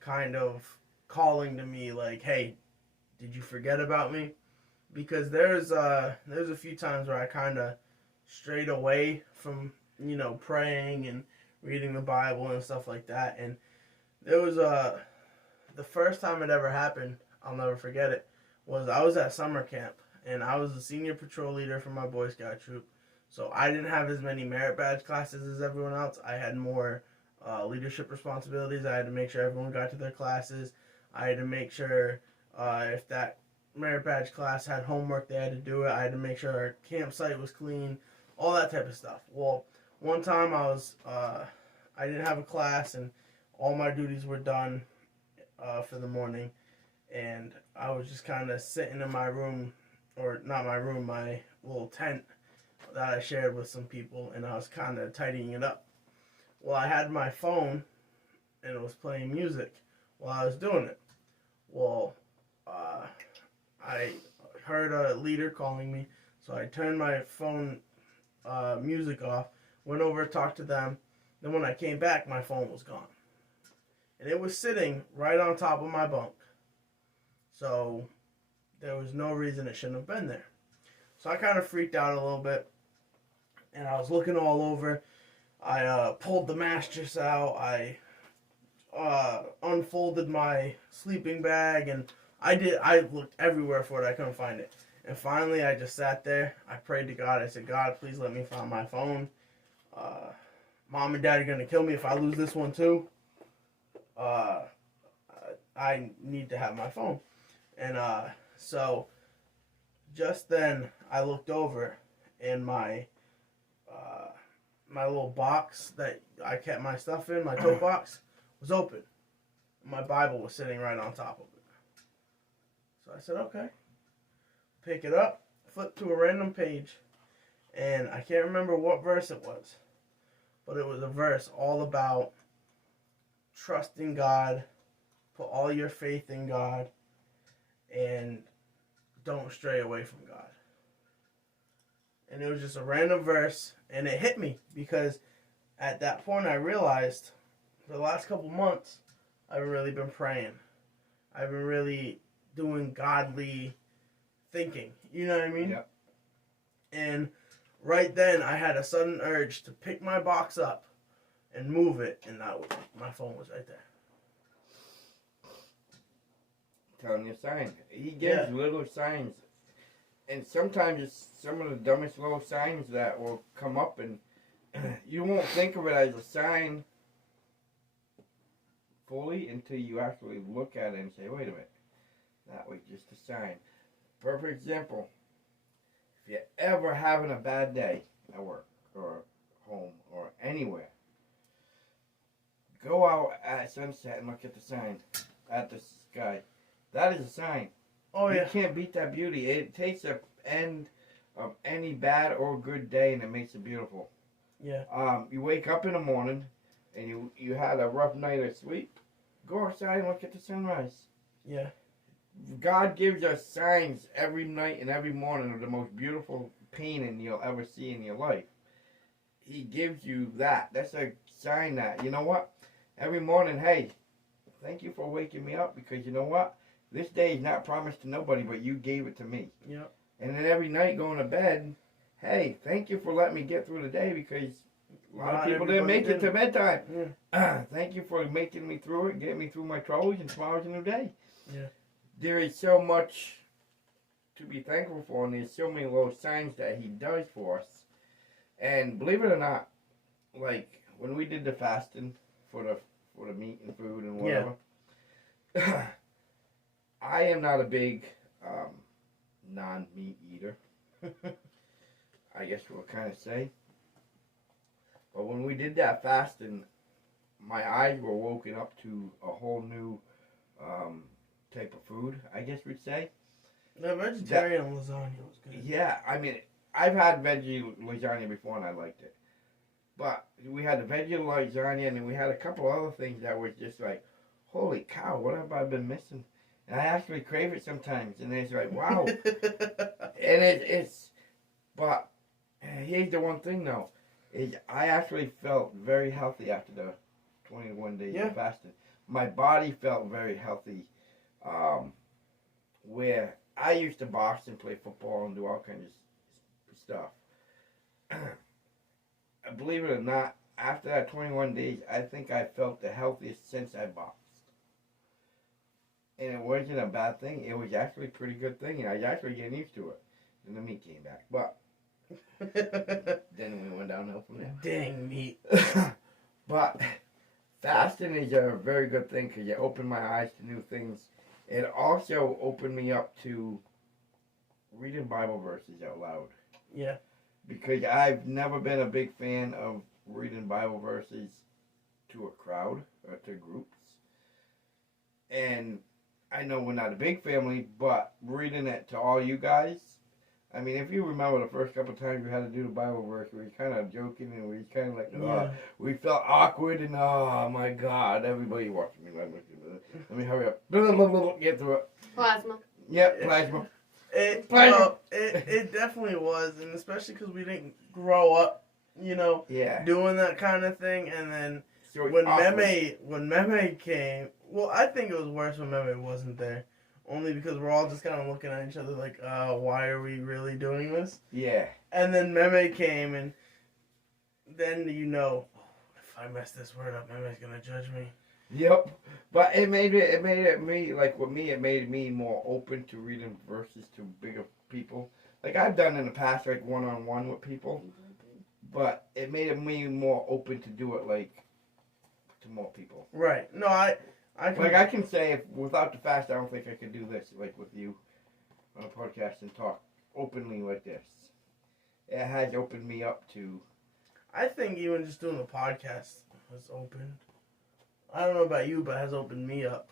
kind of calling to me like, hey, did you forget about me? Because there's a few times where I kind of strayed away from, praying and reading the Bible and stuff like that. And there was the first time it ever happened, I'll never forget it, was I was at summer camp, and I was the senior patrol leader for my Boy Scout troop. So I didn't have as many merit badge classes as everyone else. I had more leadership responsibilities. I had to make sure everyone got to their classes. I had to make sure if that merit badge class had homework, they had to do it. I had to make sure our campsite was clean, all that type of stuff. Well, one time I didn't have a class, and all my duties were done for the morning, and I was just kind of sitting in my room, or not my room, my little tent that I shared with some people, and I was kind of tidying it up. Well, I had my phone, and it was playing music while I was doing it. Well, I heard a leader calling me, so I turned my phone music off, went over, talked to them. Then when I came back, my phone was gone. And it was sitting right on top of my bunk. So there was no reason it shouldn't have been there. So I kind of freaked out a little bit. And I was looking all over. I pulled the mattress out. I unfolded my sleeping bag. And I looked everywhere for it. I couldn't find it. And finally, I just sat there. I prayed to God. I said, God, please let me find my phone. Mom and Dad are going to kill me if I lose this one too. I need to have my phone. And so just then I looked over, and my little box that I kept my stuff in, my tote box, was open. My Bible was sitting right on top of it. So I said, okay. Pick it up, flip to a random page, and I can't remember what verse it was, but it was a verse all about trusting God, put all your faith in God, and don't stray away from God. And it was just a random verse, and it hit me, because at that point I realized for the last couple months I've really been praying. I've been really doing godly thinking. You know what I mean? Yep. And right then I had a sudden urge to pick my box up and move it, and my phone was right there. telling you a sign. He gives little signs. And sometimes it's some of the dumbest little signs that will come up, and you won't think of it as a sign fully until you actually look at it and say, wait a minute, that was just a sign. Perfect example. If you're ever having a bad day at work or home or anywhere, go out at sunset and look at the sign, at the sky. That is a sign. Oh, yeah. You can't beat that beauty. It takes the end of any bad or good day and it makes it beautiful. Yeah. You wake up in the morning and you had a rough night of sleep. Go outside and look at the sunrise. Yeah. God gives us signs every night and every morning of the most beautiful painting you'll ever see in your life. He gives you that. That's a sign that, you know what? Every morning, hey, thank you for waking me up because you know what? This day is not promised to nobody, but you gave it to me. Yeah. And then every night going to bed, hey, thank you for letting me get through the day because a lot of people didn't make it to bedtime. Yeah. Thank you for making me through it, getting me through my troubles, and tomorrow's a new day. Yeah. There is so much to be thankful for, and there's so many little signs that he does for us. And believe it or not, like when we did the fasting for the meat and food and whatever, I am not a big non-meat eater. I guess we'll kind of say. But when we did that fasting, my eyes were woken up to a whole new type of food, I guess we'd say. The vegetarian lasagna was good. Yeah, I mean, I've had veggie lasagna before and I liked it. But we had the veggie lasagna and then we had a couple other things that were just like, holy cow, what have I been missing? And I actually crave it sometimes. And it's like, wow. And but here's the one thing though, is I actually felt very healthy after the 21 days of fasting. My body felt very healthy. Where I used to box and play football and do all kinds of stuff. Believe it or not, after that 21 days, I think I felt the healthiest since I boxed. And it wasn't a bad thing. It was actually a pretty good thing. And I was actually getting used to it. Then the meat came back. But then we went downhill from there. Dang meat. But fasting is a very good thing because it opened my eyes to new things. It also opened me up to reading Bible verses out loud. Yeah. Because I've never been a big fan of reading Bible verses to a crowd or to groups. And I know we're not a big family, but reading it to all you guys, I mean, if you remember the first couple of times we had to do the Bible verse, we were kind of joking and we were kind of like, we felt awkward and, oh my God, everybody watching me. Let me hurry up. Get through it. Plasma. Yep, plasma. It definitely was, and especially because we didn't grow up, doing that kind of thing. And then So when Meme came, well, I think it was worse when Meme wasn't there. Only because we're all just kind of looking at each other like, why are we really doing this? Yeah. And then Meme came, and then if I mess this word up, Meme's gonna judge me. Yep. But it made me, like with me, it made me more open to reading verses to bigger people. Like I've done in the past, like one-on-one with people. But it made me more open to do it, like, to more people. Right. No, I can say, if without the fast, I don't think I could do this, like with you, on a podcast and talk openly like this. It has opened me up to... I think even just doing a podcast has opened. I don't know about you, but it has opened me up.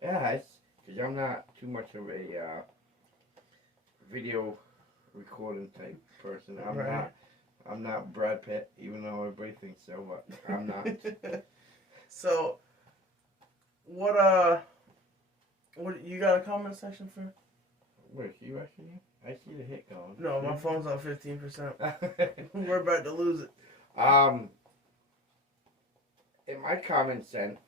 It has, because I'm not too much of a video recording type person. I'm not Brad Pitt, even though everybody thinks so, but I'm not. So, what you got a comment section for? Wait, are you asking you? I see the hit going. No, my phone's on 15%. We're about to lose it. In my comment section,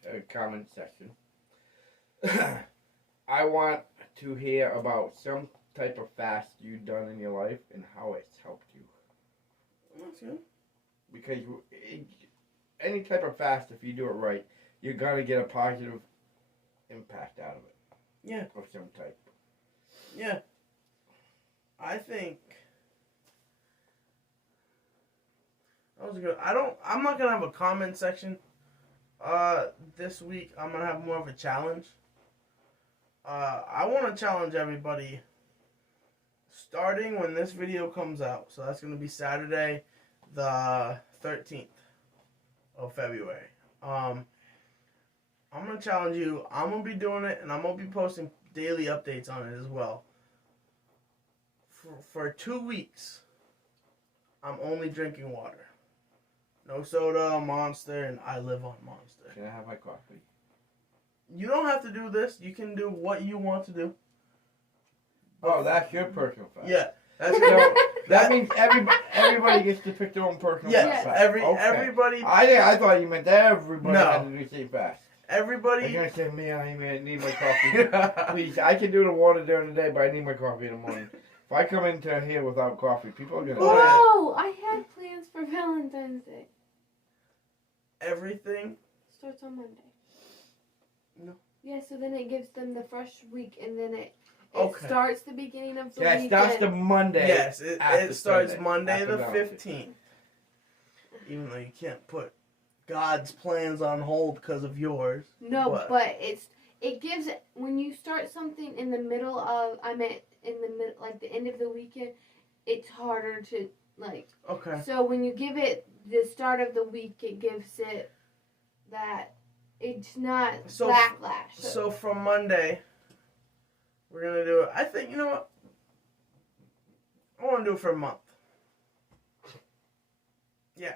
I want to hear about some type of fast you've done in your life and how it's helped you. That's good. Because any type of fast, if you do it right, you're going to get a positive impact out of it. Yeah. Of some type. Yeah. I think that was good. I'm not gonna have a comment section this week. I'm gonna have more of a challenge. I wanna challenge everybody starting when this video comes out. So that's gonna be Saturday the 13th of February. I'm gonna challenge you. I'm gonna be doing it, and I'm gonna be posting daily updates on it as well. For 2 weeks, I'm only drinking water. No soda, Monster, and I live on Monster. Can I have my coffee? You don't have to do this. You can do what you want to do. Oh, that's your personal fast. Yeah. That's So that means everybody gets to pick their own personal yes, fast. everybody. I thought you meant everybody No. had to do the same fast. Everybody. You're gonna say, man, I need my coffee. Please, I can do the water during the day, but I need my coffee in the morning. If I come into here without coffee, people are gonna. Oh, I had plans for Valentine's Day. Everything. Starts on Monday. No. Yeah, so then it gives them the fresh week, and then it Okay. starts the beginning of the Yeah, it weekend. starts the Monday. Yes, it after starts Sunday, Monday after the Valentine's. 15th. Even though you can't put God's plans on hold because of yours. No, but it gives, when you start something in the middle of, in the middle, like the end of the weekend, it's harder to, like. Okay. So when you give it the start of the week, it gives it that it's not backlash. So from Monday, we're going to do it. I think, you know what? I want to do it for a month. Yeah.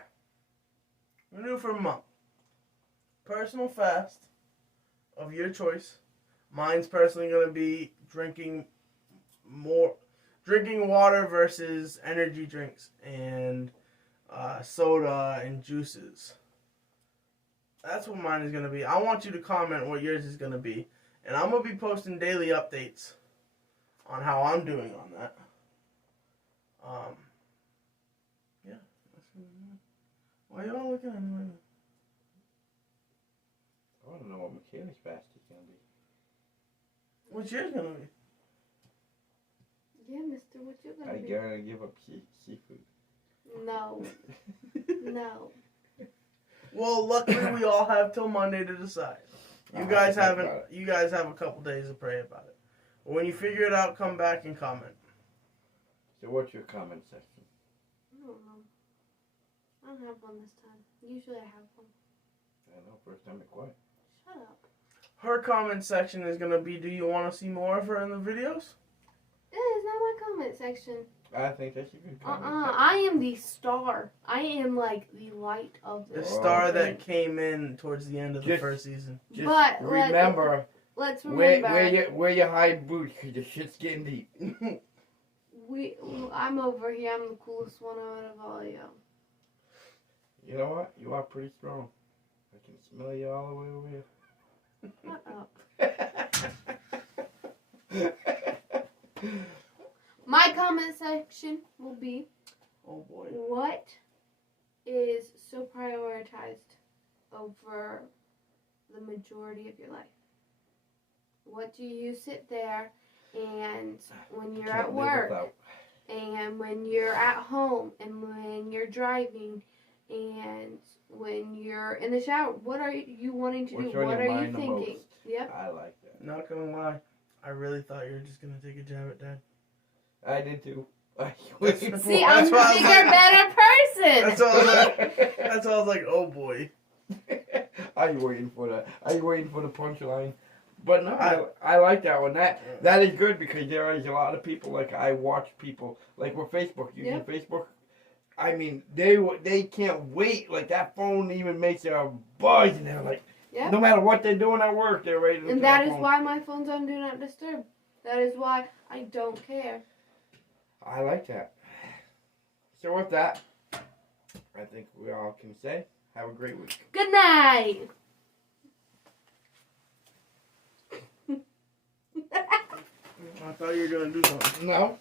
I'm going to do it for a month. Personal fast of your choice. Mine's personally going to be drinking water versus energy drinks and soda and juices. That's what mine is going to be. I want you to comment what yours is going to be. And I'm going to be posting daily updates on how I'm doing on that. Yeah. Why are y'all looking at me like that? I want to know what Michaela's fast is gonna be. What's yours going to be? Yeah, mister, what you gonna I do? gotta give up seafood. No. No. Well, luckily we all have till Monday to decide. You guys have a couple days to pray about it. But when you figure it out, come back and comment. So what's your comment section? I don't know. I don't have one this time. Usually I have one. I know, first time it's quiet. Shut up. Her comment section is going to be, do you want to see more of her in the videos? It is not my comment section. I think that's a good comment. I am the star. I am like the light of The this. star that came in towards the end of the Just- first season. Just But remember, let's remember. wear your high boots because the shit's getting deep. I'm over here. I'm the coolest one out of all y'all. You know what? You are pretty strong. I can smell you all the way over here. Shut up. My comment section will be, Oh boy. what is so prioritized over the majority of your life? What do you sit there and when you're Can't at live work without. and when you're at home and when you're driving and when you're in the shower, what are you wanting to What's do? on What your are you mind the thinking? most? Yep. I like that. Not going to lie. I really thought you were just going to take a jab at Dad. I did too. See, I'm the why I was bigger, like- better person. That's why I was like, that's why I was like, oh boy. Are you waiting for the punchline? But no, I like that one. That is good because there is a lot of people, like I watch people, like with Facebook, using Facebook. I mean, they can't wait. Like that phone even makes a buzz and they're like, no matter what they're doing at work, they're ready to And that is why my phone's on Do Not Disturb. That is why I don't care. I like that. So with that, I think we all can say, have a great week. Good night. I thought you were going to do something. No.